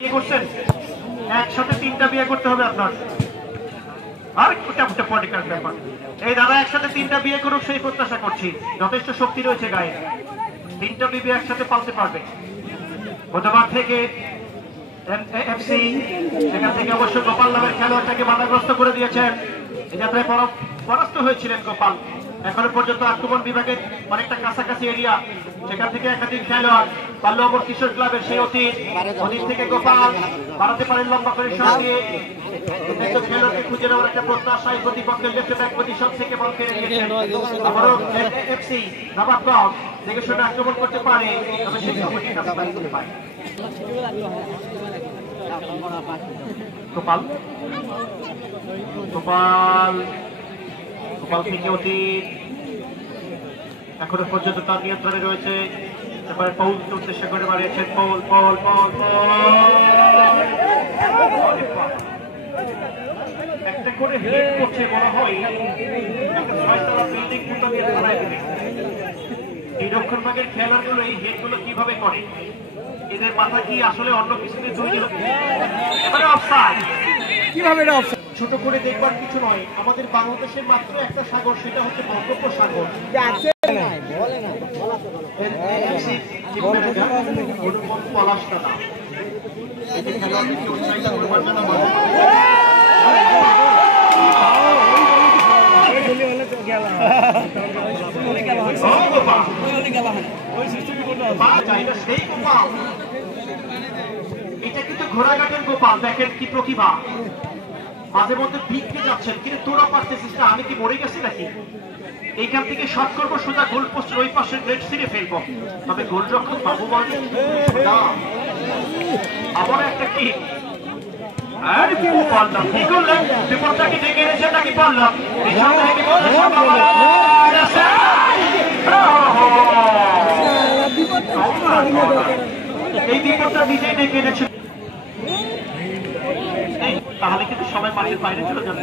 বিয়ে করছেন, একসাথে 3টা বিয়ে করতে হবে আপনার। আর একটা পলিটিক্যাল ব্যাপার। এই দাদা একসাথে 3টা বিয়ে করুক সেই প্রত্যাশা করছি। যথেষ্ট শক্তি রয়েছে গায়ে, 3টা বিবি একসাথে পালতে পারবে। গতবার থেকে এফসি সেখান থেকে অবশ্য গোপাল নামের খেলোয়াড়টাকে বাধাগ্রস্ত করে দিয়েছেন। এই যাত্রায় পরাস্ত হয়েছিলেন গোপাল। এখনো পর্যন্ত আক্রমণ বিভাগের অনেকটা কাছাকাছি এরিয়া, সেখান থেকে একাধিক খেলোয়াড় পারল অমর কিশোর ক্লাবের সেই অতীত থেকে গোপাল বাড়াতে পারেন লম্বা করে সঙ্গে খেলোয়াড়কে খুঁজে নেওয়ার একটা প্রত্যাশায় প্রতিপক্ষের লেফট ব্যাক পজিশন থেকে বল ফেলে দিয়েছেন। আবারও এফসি নবাবগঞ্জ দেখে শুনে আক্রমণ করতে পারে, তবে সেই সময়টি কাছে করতে পারে গোপাল। গোপাল গোপাল থেকে অতীত এখনো পর্যন্ত তার নিয়ন্ত্রণে রয়েছে। এবারে পৌলকে উদ্দেশ্য করে বাড়িয়েছেন পৌল। একটা করে হেড করছে মনে হয়, একটা 6তলা বিল্ডিং মতো দিয়ে ধরাই দেবে। এই রক্ষণ ভাগের খেলোয়াড়গুলো এই হেডগুলো কিভাবে করে, এদের মাথা কি আসলে অন্য কিছুতে তৈরি হচ্ছে? এবারে অফসাইড। কিভাবে এটা অফসাইড? ছোট করে দেখবার কিছু নয়, আমাদের বাংলাদেশের মাত্র একটা সাগর, সেটা হচ্ছে বঙ্গোপসাগর। পলাশটা না এটা কিন্তু ঘোড়াঘাটের গোপাল। দেখেন কি প্রতিভা, মাঝে মধ্যে ভিক্ষে যাচ্ছেন, কিন্তু তোরা পারতেছিস না, আমি কি মরে গেছি নাকি? এইখান থেকে শট করবো সোজা গোল পোস্টের ওই পাশে নেট ছিঁড়ে ফেলবো, তবে গোলরক্ষক বাবু বলে আবার একটা কি কি করলেন? বিপদটাকে ডেকে এনেছেন নাকি পারলাম? এই বিপদটা নিজেই ডেকে এনেছেন, তাহলে কিন্তু সবাই মাঠের বাইরে চলে যাবে।